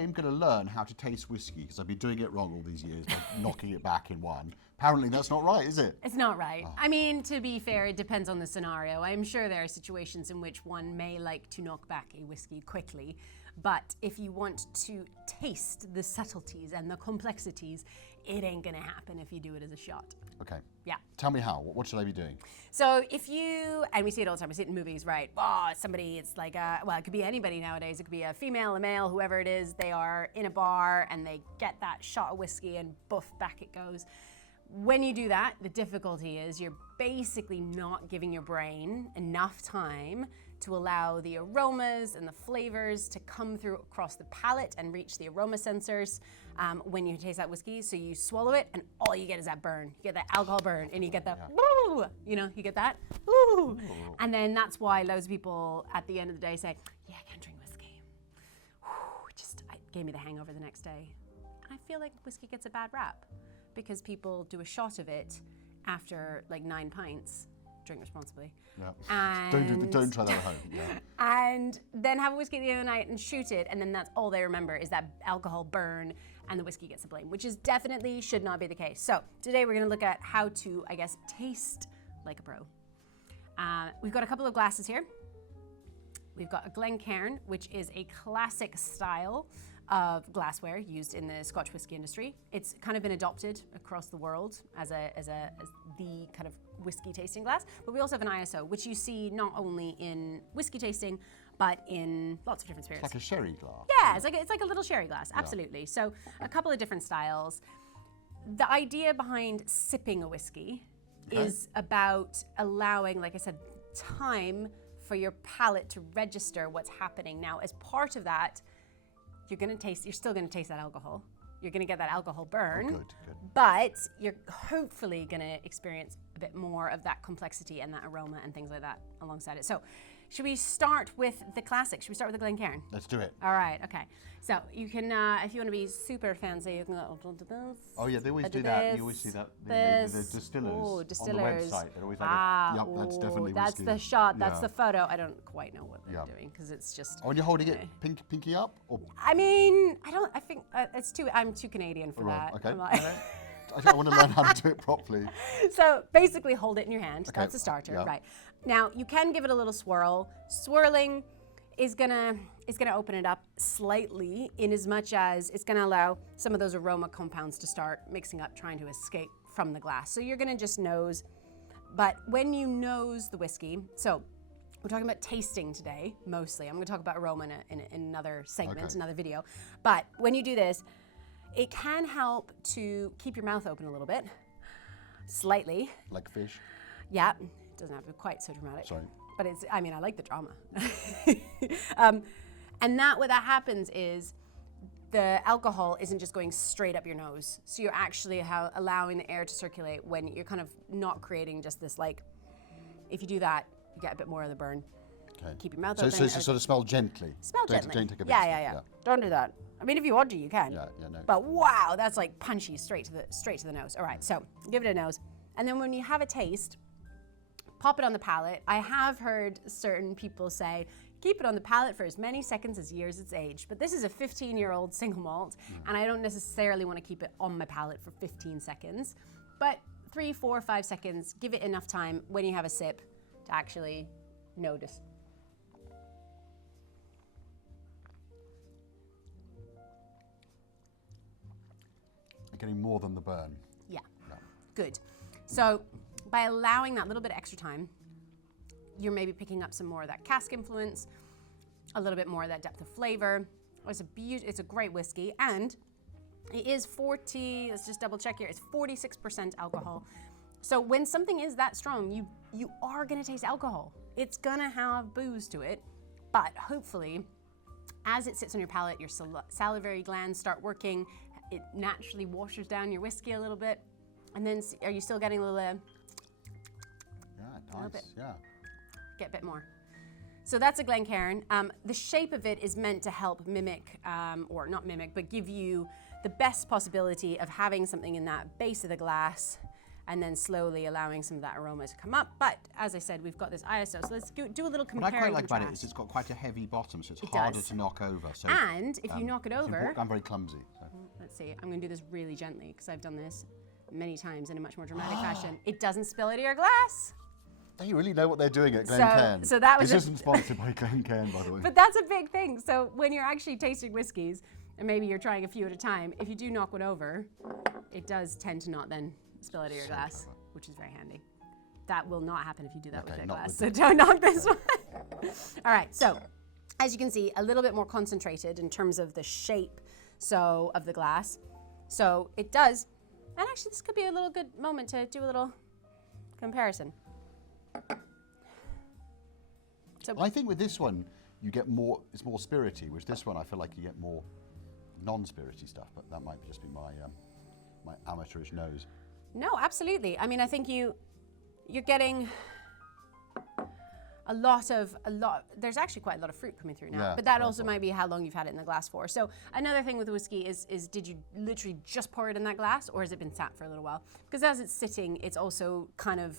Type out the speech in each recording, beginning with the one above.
I'm going to learn how to taste whiskey because I've been doing it wrong all these years, by knocking it back in one. Apparently that's not right, is it? It's not right. I mean, to be fair, it depends on the scenario. I'm sure there are situations in which one may like to knock back a whiskey quickly, but if you want to taste the subtleties and the complexities, it ain't gonna happen if you do it as a shot. Okay. Yeah. Tell me how. What should I be doing? So if you, and we see it all the time, we see it in movies, right? Oh, somebody, it's like, well, it could be anybody nowadays. It could be a female, a male, whoever it is. They are in a bar and they get that shot of whiskey and boof, back it goes. When you do that, the difficulty is you're basically not giving your brain enough time to allow the aromas and the flavors to come through across the palate and reach the aroma sensors when you taste that whiskey. So you swallow it and all you get is that burn. You get that alcohol burn and you get the, you know, you get that, ooh. And then that's why loads of people at the end of the day say, yeah, I can't drink whiskey. It gave me the hangover the next day. And I feel like whiskey gets a bad rap because people do a shot of it after like 9 pints. Drink responsibly. Yeah. And Don't try that at home. Yeah. And then have a whiskey at the end of the night and shoot it, and then that's all they remember is that alcohol burn, and the whiskey gets the blame, which is definitely should not be the case. So today we're going to look at how to, I guess, taste like a pro. We've got a couple of glasses here. We've got a Glencairn, which is a classic style of glassware used in the Scotch whisky industry. It's kind of been adopted across the world as the kind of whiskey tasting glass, but we also have an ISO, which you see not only in whiskey tasting, but in lots of different spirits. It's like a sherry glass. Yeah, it's like a little sherry glass, absolutely. So a couple of different styles. The idea behind sipping a whiskey is about allowing, like I said, time for your palate to register what's happening. Now, as part of that, you're still gonna taste that alcohol. You're gonna get that alcohol burn, Good. but you're hopefully gonna experience a bit more of that complexity and that aroma and things like that alongside it. So, should we start with the classic? Should we start with the Glencairn? Let's do it. All right, okay. So you can, if you want to be super fancy, you can go do this. Oh yeah, they always do that. You always see that. The distillers on the website. They're always like, yep, that's definitely that's whiskey. the shot. That's the photo. I don't quite know what they're doing because it's just. Oh, and you're holding it pinky up, or? I mean, I think it's too. I'm too Canadian for that. Okay. Like, I want to learn how to do it properly. So basically, hold it in your hand. Okay. That's a starter, Yeah. right? Now you can give it a little swirl. Swirling is gonna open it up slightly, in as much as it's gonna allow some of those aroma compounds to start mixing up, trying to escape from the glass. So you're gonna just nose. But when you nose the whiskey, so we're talking about tasting today mostly. I'm gonna talk about aroma in another segment, another video. But when you do this, it can help to keep your mouth open a little bit, slightly. Like fish. Yeah, it doesn't have to be quite so dramatic. Sorry. But I like the drama. And what that happens is the alcohol isn't just going straight up your nose. So you're actually allowing the air to circulate when you're kind of not creating just this, like, if you do that, you get a bit more of the burn. Okay. Keep your mouth open. So sort of smell gently. Smell gently. Don't take a bit. Yeah. Don't do that. I mean, if you want to, you can. Yeah, no. But wow, that's like punchy straight to the nose. All right, so give it a nose. And then when you have a taste, pop it on the palate. I have heard certain people say, keep it on the palate for as many seconds as years it's aged. But this is a 15-year-old single malt, and I don't necessarily want to keep it on my palate for 15 seconds. But 3, 4, 5 seconds, give it enough time when you have a sip to actually notice. Getting more than the burn. Yeah. Good. So by allowing that little bit of extra time, you're maybe picking up some more of that cask influence, a little bit more of that depth of flavor. It's a great whiskey, and it is 40, let's just double check here, it's 46% alcohol. So when something is that strong, you are gonna taste alcohol. It's gonna have booze to it, but hopefully, as it sits on your palate, your salivary glands start working, it naturally washes down your whiskey a little bit. And then, are you still getting a little, Yeah, little nice, bit. yeah. Get a bit more. So that's a Glencairn. The shape of it is meant to help mimic, or not mimic, but give you the best possibility of having something in that base of the glass and then slowly allowing some of that aroma to come up. But as I said, we've got this ISO, so let's do a little compare. What I quite like and about it contrast. is it's got quite a heavy bottom, so it's It harder does. to knock over. So, And if you knock it over, I'm very clumsy. So. let's see, I'm going to do this really gently because I've done this many times in a much more dramatic fashion. It doesn't spill out of your glass. They really know what they're doing at Glencairn. So that was this isn't sponsored by Glencairn, by the way. But that's a big thing. So when you're actually tasting whiskies, and maybe you're trying a few at a time, if you do knock one over, it does tend to not then spill out of your glass, clever. which is very handy. That will not happen if you do that with Okay, a not glass, with so don't knock this one. All right, so as you can see, a little bit more concentrated in terms of the shape of the glass. So it does, and actually this could be a little good moment to do a little comparison. So I think with this one, you get more, it's more spirity, whereas this one I feel like you get more non-spirity stuff, but that might just be my my amateurish nose. no, absolutely. I mean, I think you're getting a lot. There's actually quite a lot of fruit coming through now, Yeah, but that I also thought. might be how long you've had it in the glass for. So another thing with whiskey is did you literally just pour it in that glass, or has it been sat for a little while? Because as it's sitting, it's also kind of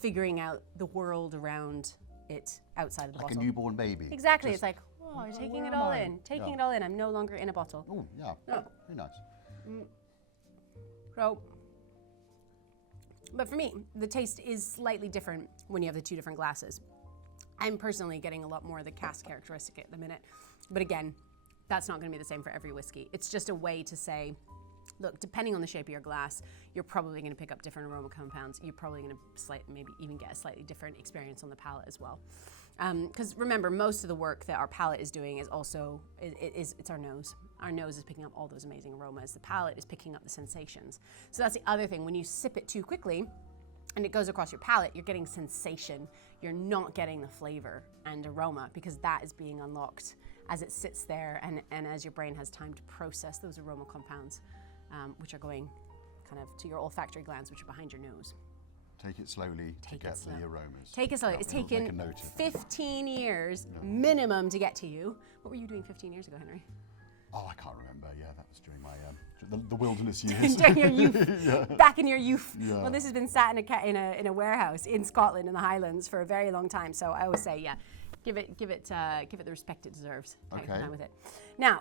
figuring out the world around it outside of the Like bottle. a newborn baby. Exactly. Just- it's like, oh, you're taking where it am all I? in, taking Yeah. it all in. I'm no longer in a bottle. Oh, yeah. No. Very nice. So, but for me, the taste is slightly different when you have the two different glasses. I'm personally getting a lot more of the cask characteristic at the minute. But again, that's not going to be the same for every whiskey. It's just a way to say, look, depending on the shape of your glass, you're probably going to pick up different aroma compounds. You're probably going to maybe even get a slightly different experience on the palate as well. Because remember, most of the work that our palate is doing is also, it's our nose. Our nose is picking up all those amazing aromas. The palate is picking up the sensations. So that's the other thing. When you sip it too quickly and it goes across your palate, you're getting sensation. You're not getting the flavor and aroma because that is being unlocked as it sits there and as your brain has time to process those aroma compounds, which are going kind of to your olfactory glands, which are behind your nose. Take it slowly to get slow. the aromas. Take it slowly. Yeah, It's we'll make a taken note of that. 15 years minimum to get to you. What were you doing 15 years ago, Henry? Oh, I can't remember. Yeah, that was during my the wilderness years. During your youth, back in your youth. Yeah. Well, this has been sat in a warehouse in Scotland in the Highlands for a very long time. So I always say, yeah, give it the respect it deserves. Take your Okay. time with it. Now,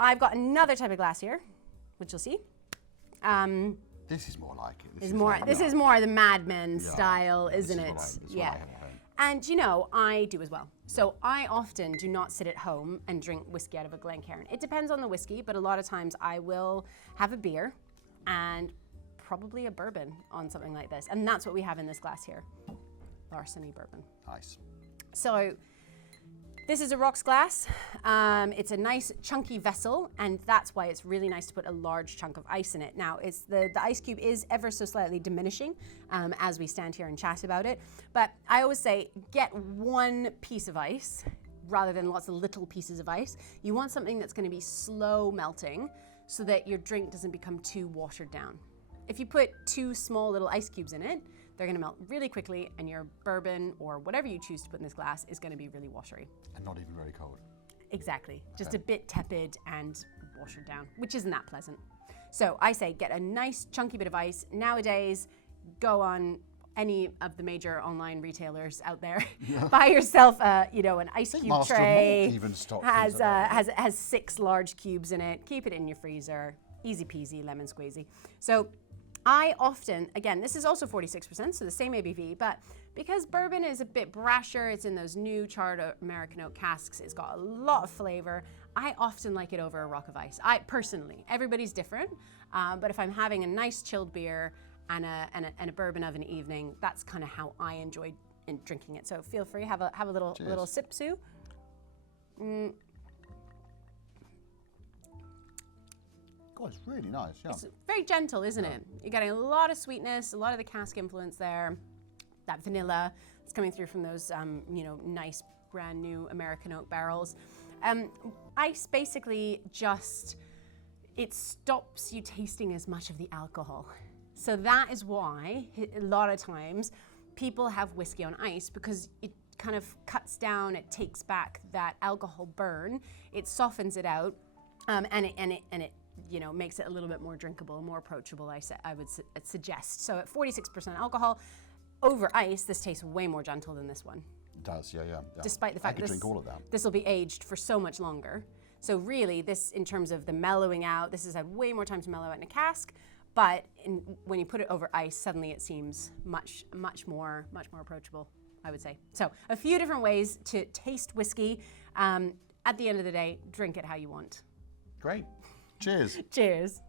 I've got another type of glass here, which you'll see. This is more like it. This is more the Mad Men Yeah. style, This isn't is it? what I Yeah. have at home. And you know, I do as well. So I often do not sit at home and drink whiskey out of a Glencairn. It depends on the whiskey, but a lot of times I will have a beer and probably a bourbon on something like this. And that's what we have in this glass here. Larceny bourbon. Nice. So this is a rocks glass. It's a nice chunky vessel, and that's why it's really nice to put a large chunk of ice in it. Now, it's the ice cube is ever so slightly diminishing as we stand here and chat about it. But I always say, get one piece of ice rather than lots of little pieces of ice. You want something that's going to be slow melting so that your drink doesn't become too watered down. If you put two small little ice cubes in it, they're going to melt really quickly, and your bourbon or whatever you choose to put in this glass is going to be really watery. And not even very cold. Exactly. Just a bit tepid and watered down, which isn't that pleasant. So I say get a nice chunky bit of ice. Nowadays, go on any of the major online retailers out there, buy yourself an ice cube Master tray. Malt even stock has things like that. has 6 large cubes in it. Keep it in your freezer. Easy peasy, lemon squeezy. So I often, again, this is also 46%, so the same ABV, but because bourbon is a bit brasher, it's in those new charred American oak casks, it's got a lot of flavor, I often like it over a rock of ice. I personally, everybody's different, but if I'm having a nice chilled beer and a bourbon of an evening, that's kind of how I enjoy drinking it. So feel free, have a little sip, Sue. God, it's really nice. Yeah. It's very gentle, isn't it? You're getting a lot of sweetness, a lot of the cask influence there. That vanilla is coming through from those, nice brand new American oak barrels. Ice basically it stops you tasting as much of the alcohol. So that is why a lot of times people have whiskey on ice, because it kind of cuts down, it takes back that alcohol burn, it softens it out, and it makes it a little bit more drinkable, more approachable, I would suggest. So at 46% alcohol, over ice, this tastes way more gentle than this one. It does, yeah. Despite the fact I could drink all of that. This will be aged for so much longer. So really, this, in terms of the mellowing out, this has had way more time to mellow out in a cask, but when you put it over ice, suddenly it seems much more approachable, I would say. So a few different ways to taste whiskey. At the end of the day, drink it how you want. Great. Cheers. Cheers.